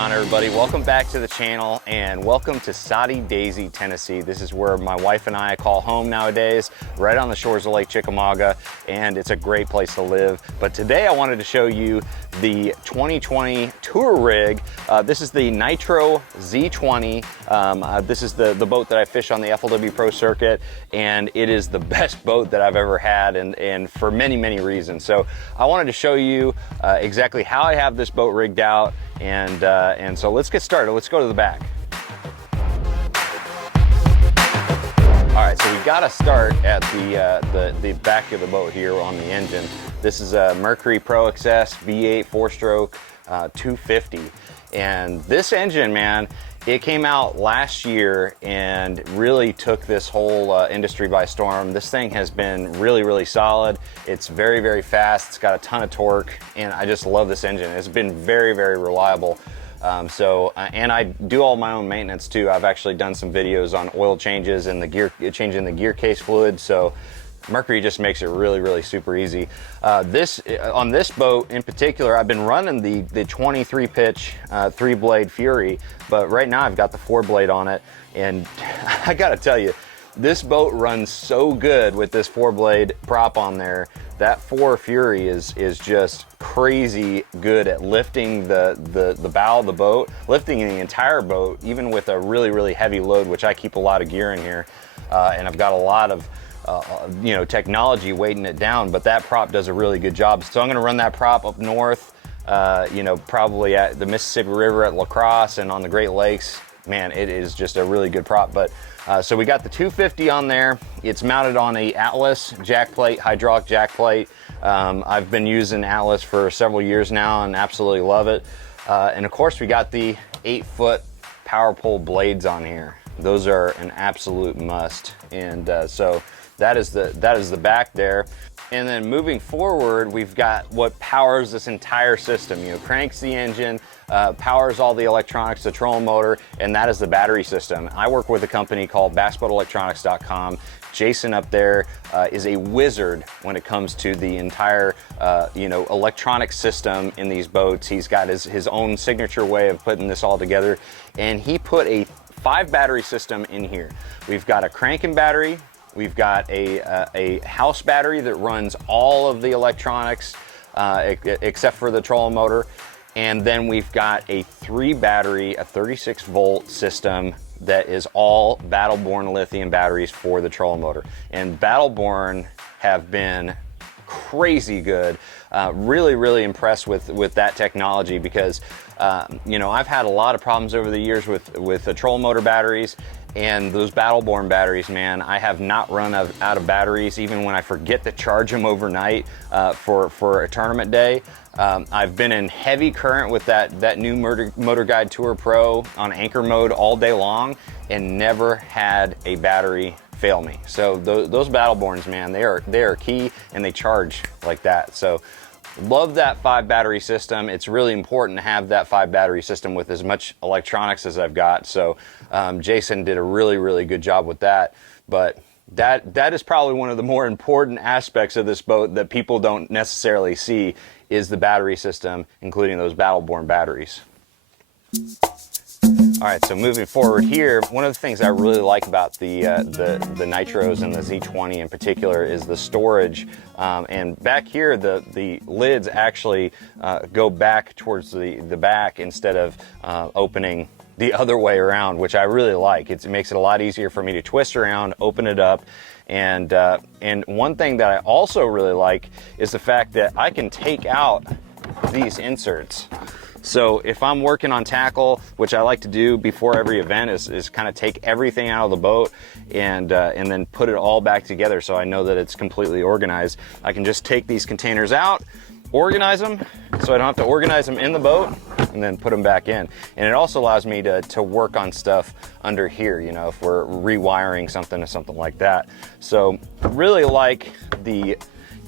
on, everybody? Welcome back to the channel and welcome to Soddy Daisy, Tennessee. This is where my wife and I call home nowadays, right on the shores of Lake Chickamauga, and it's a great place to live. But today I wanted to show you the 2020 tour rig. This is the Nitro Z20. This is the boat that I fish on the FLW Pro Circuit, and it is the best boat that I've ever had, and for many, many reasons. So I wanted to show you exactly how I have this boat rigged out, and so let's get started. Let's go to the back. All right, so we got to start at the back of the boat here on the engine. This is a Mercury Pro XS V8 4-stroke 250, and this engine, man, it came out last year and really took this whole industry by storm. This thing has been really, really solid. It's very, very fast. It's got a ton of torque, and I just love this engine. It's been very, very reliable. And I do all my own maintenance too. I've actually done some videos on oil changes and changing the gear case fluid. So Mercury just makes it really, really super easy. On this boat in particular, I've been running the 23 pitch 3-blade Fury, but right now I've got the 4-blade on it, and I gotta tell you, this boat runs so good with this 4-blade prop on there. That 4 Fury is just crazy good at lifting the bow of the boat, lifting the entire boat, even with a really, really heavy load, which I keep a lot of gear in here, and I've got a lot of technology weighting it down, but that prop does a really good job. So I'm going to run that prop up north, probably at the Mississippi River at La Crosse and on the Great Lakes. Man, it is just a really good prop. But so we got the 250 on there. It's mounted on a Atlas jack plate, hydraulic jack plate. I've been using Atlas for several years now and absolutely love it. And of course we got the 8-foot power pole blades on here. Those are an absolute must. And so that is the back there. And then moving forward, we've got what powers this entire system. Cranks the engine, powers all the electronics, the trolling motor, and that is the battery system. I work with a company called bassboatelectronics.com. Jason up there is a wizard when it comes to the entire electronic system in these boats. He's got his own signature way of putting this all together, and he put a 5-battery system in here. We've got a cranking battery. We've got a house battery that runs all of the electronics except for the trolling motor. And then we've got a 3-battery, a 36-volt system that is all Battleborn lithium batteries for the trolling motor. And Battleborn have been crazy good. Really, really impressed with that technology, because I've had a lot of problems over the years with the trolling motor batteries, and those Battleborn batteries, man, I have not run out of batteries even when I forget to charge them overnight for a tournament day. I've been in heavy current with that new Motor Guide Tour Pro on anchor mode all day long and never had a battery fail me. So those Battleborns, man, they are key, and they charge like that. So love that 5-battery system. It's really important to have that 5-battery system with as much electronics as I've got. So Jason did a really, really good job with that. But that is probably one of the more important aspects of this boat that people don't necessarily see, is the battery system, including those Battleborn batteries. All right, so moving forward here, one of the things I really like about the Nitros and the Z20 in particular is the storage. And back here, the lids actually go back towards the back instead of opening the other way around, which I really like. It makes it a lot easier for me to twist around, open it up. And one thing that I also really like is the fact that I can take out these inserts. So if I'm working on tackle, which I like to do before every event, is kind of take everything out of the boat and then put it all back together, so I know that it's completely organized. I can just take these containers out, organize them, so I don't have to organize them in the boat, and then put them back in. And it also allows me to work on stuff under here, if we're rewiring something or something like that. So really like the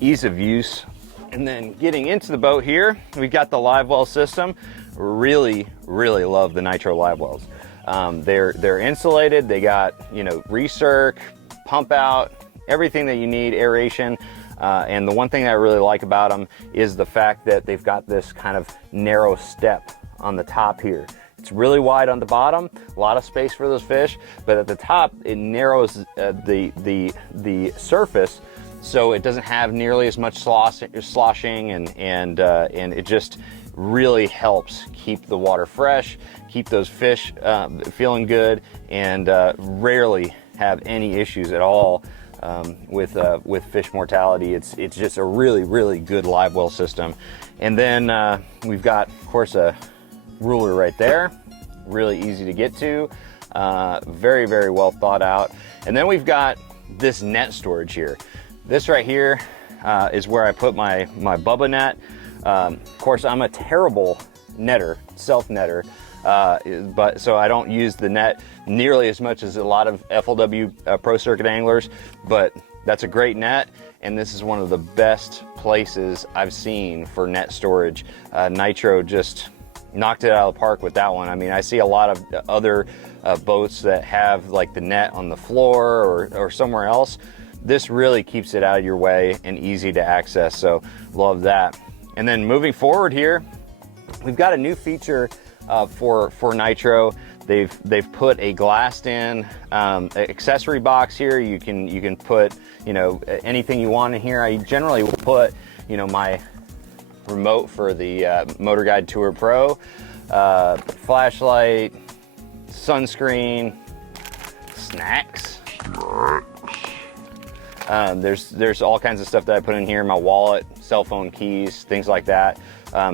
ease of use. And then getting into the boat here, we've got the live well system. Really, really love the Nitro live wells. They're insulated. They got recirc, pump out, everything that you need, aeration. And the one thing that I really like about them is the fact that they've got this kind of narrow step on the top here. It's really wide on the bottom, a lot of space for those fish, but at the top it narrows the surface, so it doesn't have nearly as much sloshing, and it just really helps keep the water fresh, keep those fish feeling good, and rarely have any issues at all with fish mortality. It's just a really good live well system. And then we've got, of course, a ruler right there, really easy to get to, very well thought out. And then we've got this net storage here. This right here is where I put my Bubba net. Of course, I'm a terrible netter, self netter, but so I don't use the net nearly as much as a lot of FLW Pro Circuit anglers, but that's a great net, and this is one of the best places I've seen for net storage. Nitro just knocked it out of the park with that one. I mean, I see a lot of other boats that have like the net on the floor or somewhere else. This really keeps it out of your way and easy to access, so love that. And then moving forward here, we've got a new feature for Nitro. They've put a glassed in accessory box here. You can put, you know, anything you want in here. I generally will put, you know, my remote for the Motor Guide Tour Pro, flashlight, sunscreen, snacks. There's all kinds of stuff that I put in here, my wallet, cell phone keys, things like that.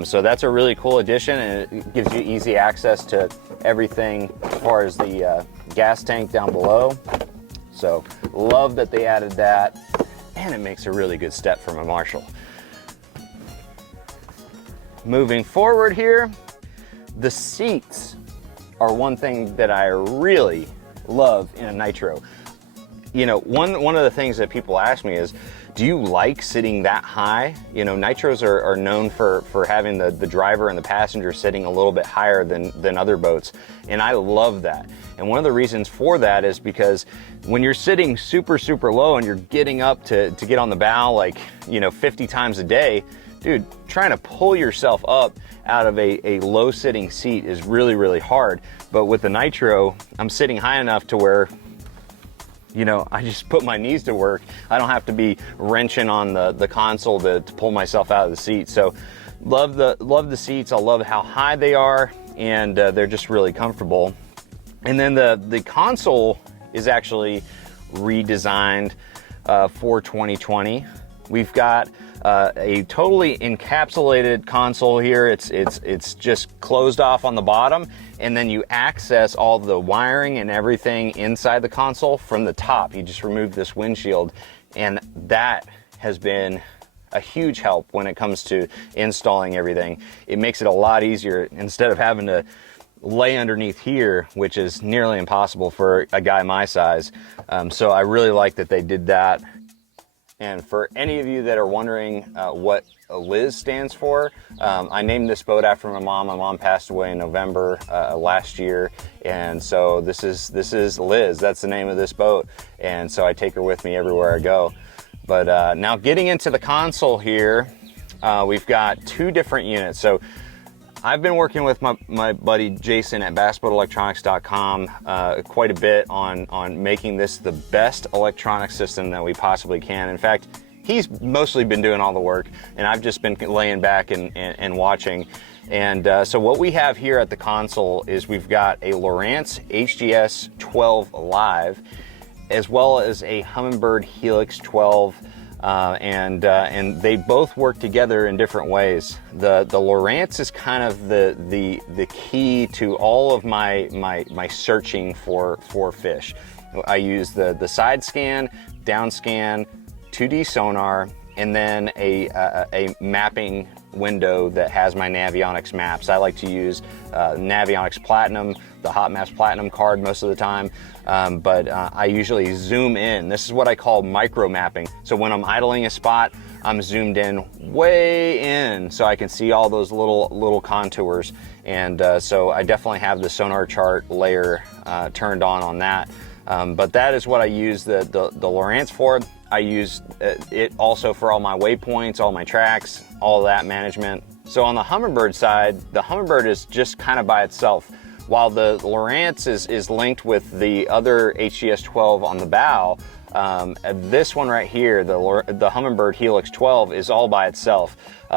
So that's a really cool addition, and it gives you easy access to everything as far as the gas tank down below. So love that they added that, and it makes a really good step for my Marshall. Moving forward here, the seats are one thing that I really love in a Nitro. You know, one of the things that people ask me is, do you like sitting that high? You know, Nitros are known for having the driver and the passenger sitting a little bit higher than other boats, and I love that. And one of the reasons for that is because when you're sitting super low and you're getting up to get on the bow, like, you know, 50 times a day, dude, trying to pull yourself up out of a low sitting seat is really hard. But with the Nitro, I'm sitting high enough to where, you know, I just put my knees to work. I don't have to be wrenching on the console to pull myself out of the seat. So love the seats. I love how high they are, and they're just really comfortable. And then the console is actually redesigned for 2020. We've got a totally encapsulated console here. It's just closed off on the bottom, and then you access all the wiring and everything inside the console from the top. You just remove this windshield, and that has been a huge help when it comes to installing everything. It makes it a lot easier instead of having to lay underneath here, which is nearly impossible for a guy my size. So I really like that they did that. And for any of you that are wondering what Liz stands for, I named this boat after my mom. My mom passed away in November last year, and so this is Liz. That's the name of this boat, and so I take her with me everywhere I go. But now getting into the console here, we've got two different units. So I've been working with my buddy Jason at bassboatelectronics.com quite a bit on making this the best electronic system that we possibly can. In fact, he's mostly been doing all the work, and I've just been laying back and watching. And so what we have here at the console is we've got a Lowrance HGS 12 Live, as well as a Humminbird Helix 12. And they both work together in different ways. The Lowrance is kind of the key to all of my searching for fish. I use the side scan, down scan, 2D sonar, and then a mapping window that has my Navionics maps. I like to use Navionics Platinum, the Hot Maps Platinum card most of the time, but I usually zoom in. This is what I call micro mapping. So when I'm idling a spot, I'm zoomed in way in so I can see all those little contours. And so I definitely have the sonar chart layer turned on that. But that is what I use the Lowrance for. I use it also for all my waypoints, all my tracks, all that management. So on the Humminbird side, the Humminbird is just kind of by itself. while the Lowrance is linked with the other HGS 12 on the bow, this one right here, the Humminbird Helix 12, is all by itself.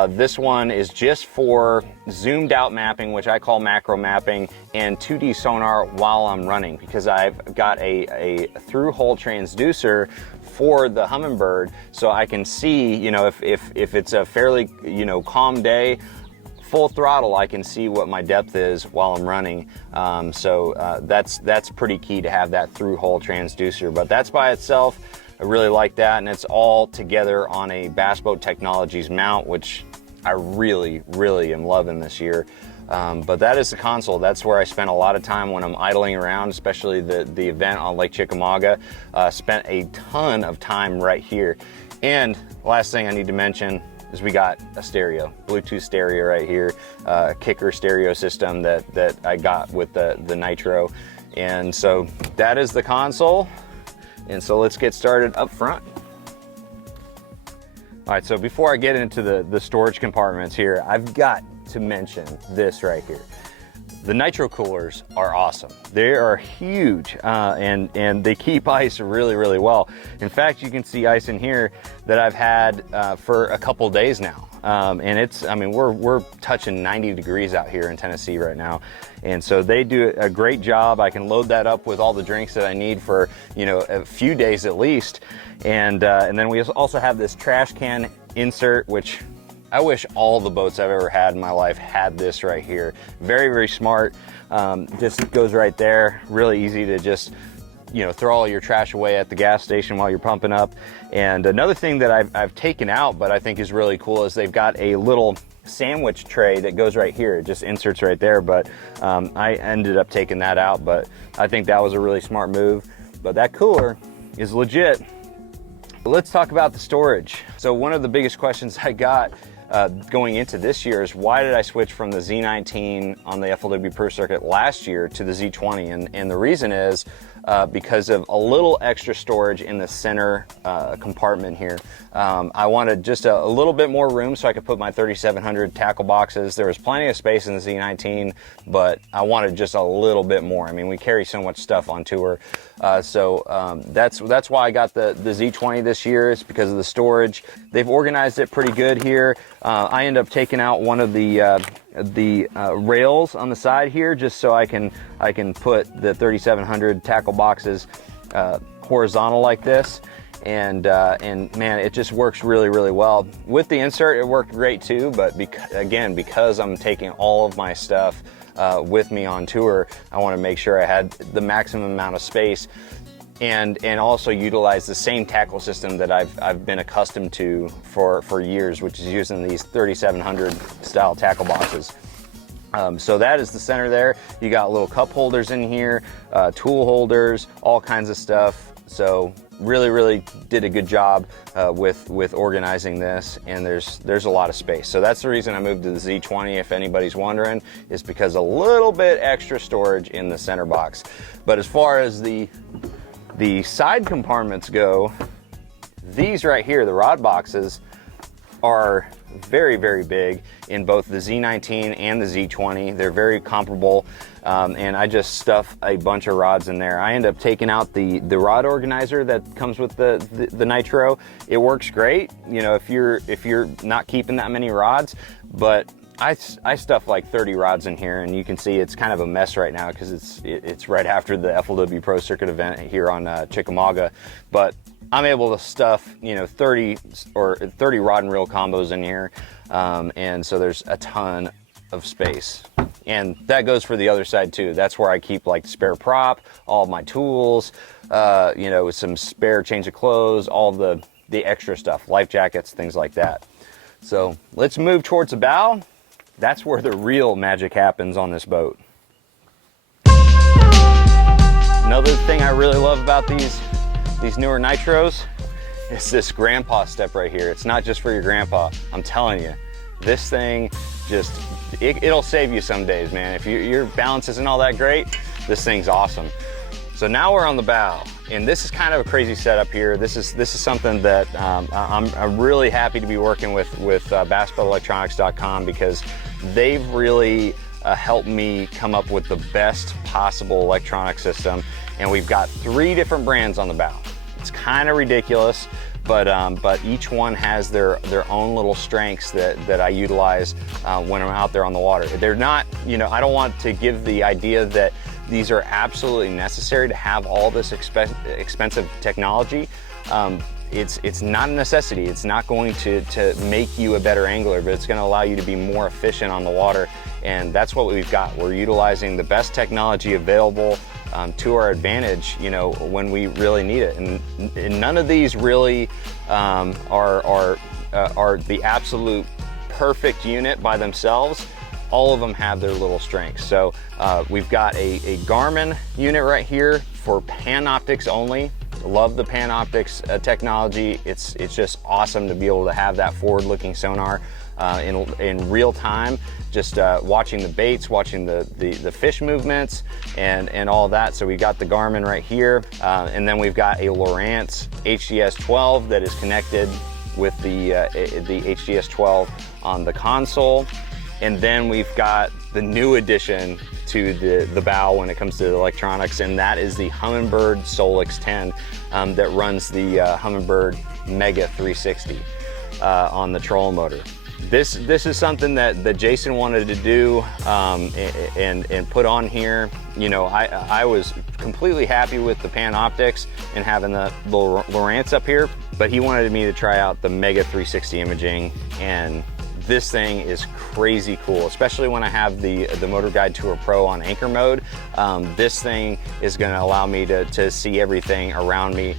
This one is just for zoomed out mapping, which I call macro mapping, and 2D sonar while I'm running, because I've got a through hole transducer for the Humminbird, so I can see, you know, if it's a fairly, you know, calm day, full throttle, I can see what my depth is while I'm running. That's pretty key to have that through hole transducer, but that's by itself. I really like that, and it's all together on a Bass Boat Technologies mount, which I really am loving this year. But that is the console. That's where I spent a lot of time when I'm idling around, especially the event on Lake Chickamauga. Spent a ton of time right here. And last thing I need to mention is we got a stereo, Bluetooth stereo right here, kicker stereo system that I got with the Nitro. And so that is the console. And so let's get started up front. All right, so before I get into the storage compartments here, I've got to mention this right here. The Nitro coolers are awesome. They are huge, and they keep ice really well. In fact, you can see ice in here that I've had for a couple days now. And it's, I mean, we're touching 90 degrees out here in Tennessee right now. And so they do a great job. I can load that up with all the drinks that I need for, you know, a few days at least. And then we also have this trash can insert, which I wish all the boats I've ever had in my life had this right here. Very smart. Just goes right there. Really easy to just, you know, throw all your trash away at the gas station while you're pumping up. And another thing that I've taken out, but I think is really cool, is they've got a little sandwich tray that goes right here. It just inserts right there, but I ended up taking that out, but I think that was a really smart move. But that cooler is legit. Let's talk about the storage. So one of the biggest questions I got going into this year is, why did I switch from the Z19 on the FLW Pro Circuit last year to the Z20? And the reason is because of a little extra storage in the center compartment here. I wanted just a little bit more room so I could put my 3700 tackle boxes. There was plenty of space in the Z19, but I wanted just a little bit more. I mean, we carry so much stuff on tour. That's why I got the Z20 this year. It's because of the storage. They've organized it pretty good here. I end up taking out one of the rails on the side here, just so I can put the 3700 tackle boxes horizontal like this, and man, it just works really well. With the insert, it worked great too, but because I'm taking all of my stuff with me on tour, I want to make sure I had the maximum amount of space, and also utilize the same tackle system that I've been accustomed to for years, which is using these 3700 style tackle boxes. So that is the center there. You got little cup holders in here, tool holders, all kinds of stuff. So really did a good job with organizing this, and there's a lot of space. So that's the reason I moved to the Z20, if anybody's wondering, is because a little bit extra storage in the center box. But as far as the side compartments go, these right here, the rod boxes, are very big in both the Z19 and the Z20. They're very comparable, and I just stuff a bunch of rods in there. I end up taking out the rod organizer that comes with the Nitro. It works great, you know, if you're not keeping that many rods, but I stuff like 30 rods in here, and you can see it's kind of a mess right now because it's right after the FLW Pro Circuit event here on Chickamauga, but I'm able to stuff, you know, 30 rod and reel combos in here, and so there's a ton of space. And that goes for the other side too. That's where I keep like the spare prop, all of my tools, you know, some spare change of clothes, all the extra stuff, life jackets, things like that. So let's move towards the bow. That's where the real magic happens on this boat. Another thing I really love about these newer Nitros is this grandpa step right here. It's not just for your grandpa. I'm telling you, this thing just, it'll save you some days, man. If your balance isn't all that great, this thing's awesome. So now we're on the bow, And this is kind of a crazy setup here. This is something that I'm really happy to be working with bassboatelectronics.com, because they've really helped me come up with the best possible electronic system. And we've got 3 different brands on the bow. It's kind of ridiculous, but each one has their own little strengths that I utilize when I'm out there on the water. They're not, you know, I don't want to give the idea that these are absolutely necessary to have all this expensive technology. It's not a necessity. It's not going to make you a better angler, but it's going to allow you to be more efficient on the water. And that's what we've got. We're utilizing the best technology available to our advantage, you know, when we really need it. And none of these really are the absolute perfect unit by themselves. All of them have their little strengths. So we've got a Garmin unit right here for Panoptics only. Love the Panoptics technology. It's just awesome to be able to have that forward-looking sonar in real time, just watching the baits, watching the fish movements, and all that. So we got the Garmin right here, and then we've got a Lowrance HDS 12 that is connected with the HDS 12 on the console. And then we've got the new addition to the bow when it comes to the electronics, and that is the Humminbird Solix 10 that runs the Humminbird Mega 360 on the trolling motor. This is something that Jason wanted to do and put on here. You know, I was completely happy with the Panoptics and having the Lowrance up here, but he wanted me to try out the Mega 360 imaging, and this thing is crazy cool, especially when I have the Motor Guide Tour Pro on anchor mode. This thing is going to allow me to see everything around me,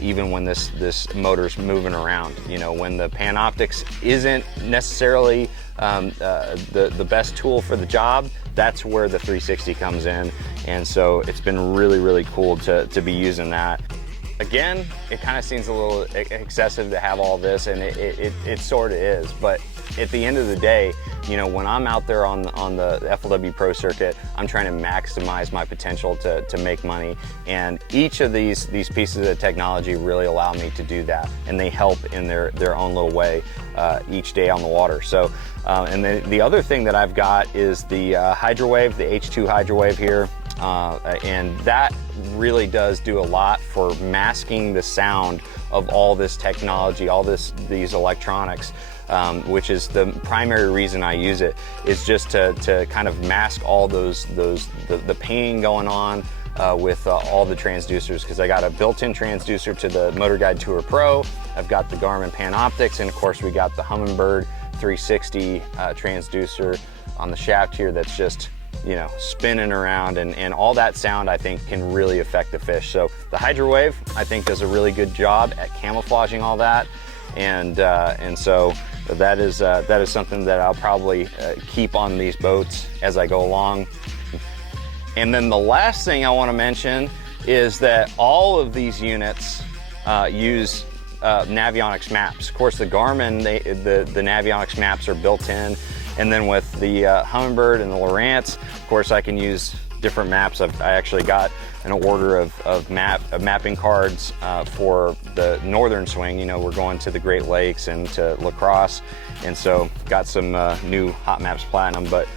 even when this motor's moving around. You know, when the Panoptics isn't necessarily the best tool for the job, that's where the 360 comes in. And so it's been really, really cool to be using that. Again, it kind of seems a little excessive to have all this, and it sort of is, but at the end of the day, you know, when I'm out there on the FLW Pro Circuit, I'm trying to maximize my potential to make money, and each of these pieces of technology really allow me to do that, and they help in their own little way each day on the water. So, and the other thing that I've got is the Hydrowave, the H2 Hydrowave here. And that really does do a lot for masking the sound of all this technology, all these electronics, which is the primary reason I use it, is just to kind of mask all the pinging going on with all the transducers, because I got a built-in transducer to the Motor Guide Tour Pro. I've got the Garmin Panoptics, and of course we got the Humminbird 360 transducer on the shaft here that's just, you know, spinning around, and all that sound I think can really affect the fish. So the Hydrowave I think does a really good job at camouflaging all that, and so that is something that I'll probably keep on these boats as I go along. And then the last thing I want to mention is that all of these units use Navionics maps. Of course, the Garmin, the Navionics maps are built in. And then with the Humminbird and the Lowrance, of course, I can use different maps. I actually got an order of mapping cards for the northern swing. You know, we're going to the Great Lakes and to La Crosse, and so got some new Hot Maps Platinum. But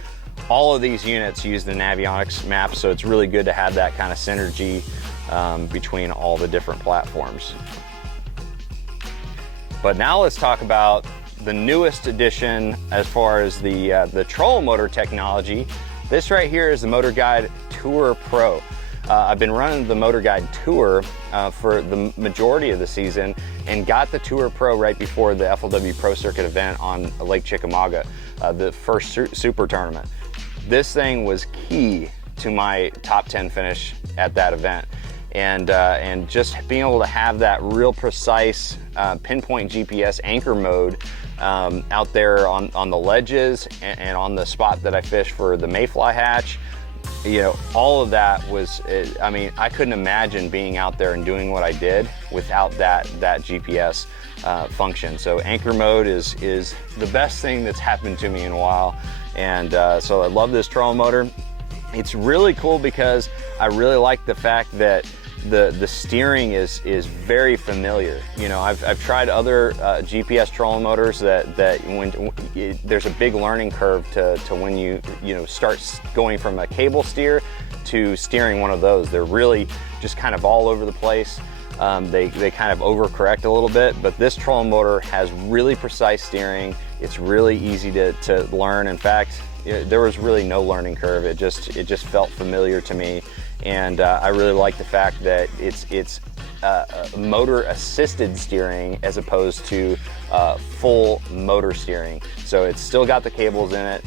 all of these units use the Navionics maps, so it's really good to have that kind of synergy between all the different platforms. But now let's talk about the newest addition as far as the troll motor technology. This right here is the Motor Guide Tour Pro. I've been running the Motor Guide Tour for the majority of the season, and got the Tour Pro right before the FLW Pro Circuit event on Lake Chickamauga, the first super tournament. This thing was key to my top 10 finish at that event. And just being able to have that real precise pinpoint GPS anchor mode out there on the ledges and on the spot that I fished for the mayfly hatch, you know, all of that was, I mean, I couldn't imagine being out there and doing what I did without that GPS function. So anchor mode is the best thing that's happened to me in a while. And so I love this trolling motor. It's really cool because I really like the fact that the steering is very familiar. You know, I've tried other GPS trolling motors that when there's a big learning curve to when you start going from a cable steer to steering one of those. They're really just kind of all over the place. They kind of overcorrect a little bit, but this trolling motor has really precise steering. It's really easy to learn. In fact, there was really no learning curve. It just felt familiar to me, and I really like the fact that it's motor assisted steering as opposed to full motor steering. So it's still got the cables in it.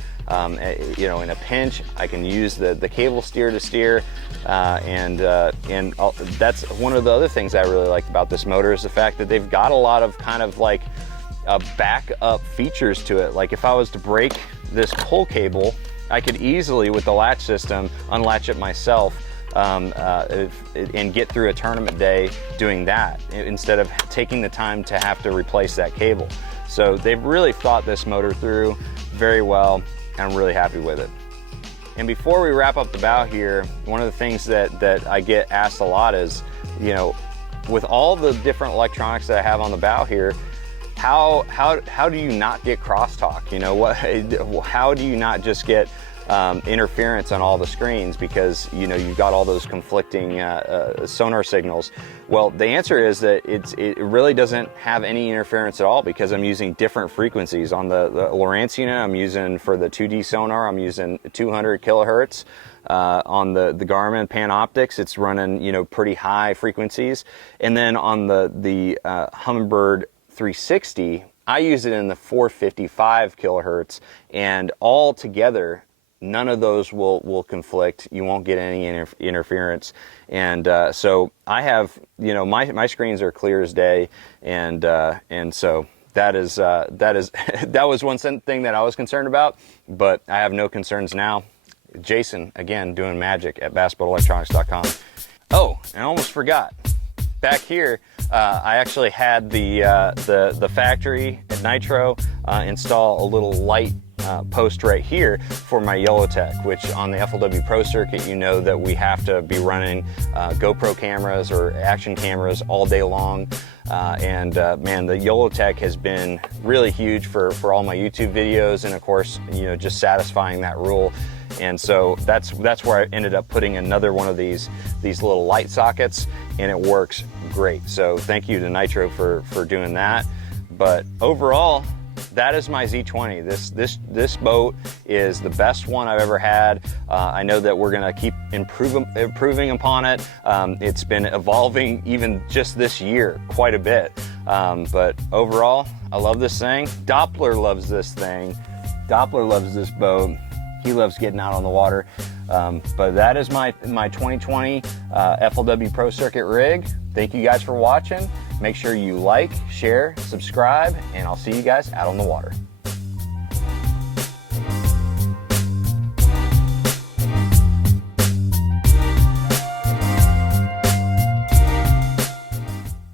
You know, in a pinch, I can use the cable steer to steer, and that's one of the other things I really like about this motor is the fact that they've got a lot of kind of like backup features to it. Like if I was to break this pull cable, I could easily, with the latch system, unlatch it myself and get through a tournament day doing that instead of taking the time to have to replace that cable. So they've really thought this motor through very well. I'm really happy with it. And before we wrap up the bow here, one of the things that I get asked a lot is, you know, with all the different electronics that I have on the bow here, how do you not get crosstalk? You know, how do you not just get interference on all the screens because, you know, you've got all those conflicting sonar signals? Well, the answer is that it really doesn't have any interference at all because I'm using different frequencies. On the Lowrance unit, I'm using, for the 2D sonar, I'm using 200 kilohertz. On the Garmin Panoptics, it's running, you know, pretty high frequencies. And then on the Humminbird 360, I use it in the 455 kilohertz, and all together, none of those will conflict. You won't get any interference. And so I have, you know, my screens are clear as day, and so that was one thing that I was concerned about, but I have no concerns now. Jason, again, doing magic at bassboatelectronics.com. Oh, and I almost forgot. Back here, I actually had the factory at Nitro install a little light post right here for my Yellowtech, which on the FLW Pro Circuit, you know that we have to be running GoPro cameras or action cameras all day long. Man, the Yellowtech has been really huge for all my YouTube videos, and of course, you know, just satisfying that rule. And so that's where I ended up putting another one of these little light sockets, and it works great. So thank you to Nitro for doing that. But overall, that is my Z20. This boat is the best one I've ever had. I know that we're gonna keep improving upon it. It's been evolving even just this year quite a bit. But overall, I love this thing. Doppler loves this thing. Doppler loves this boat. He loves getting out on the water. But that is my 2020 FLW Pro Circuit rig. Thank you guys for watching. Make sure you like, share, subscribe, and I'll see you guys out on the water.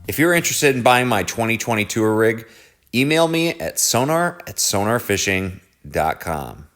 If you're interested in buying my 2020 tour rig, email me at sonar@sonarfishing.com.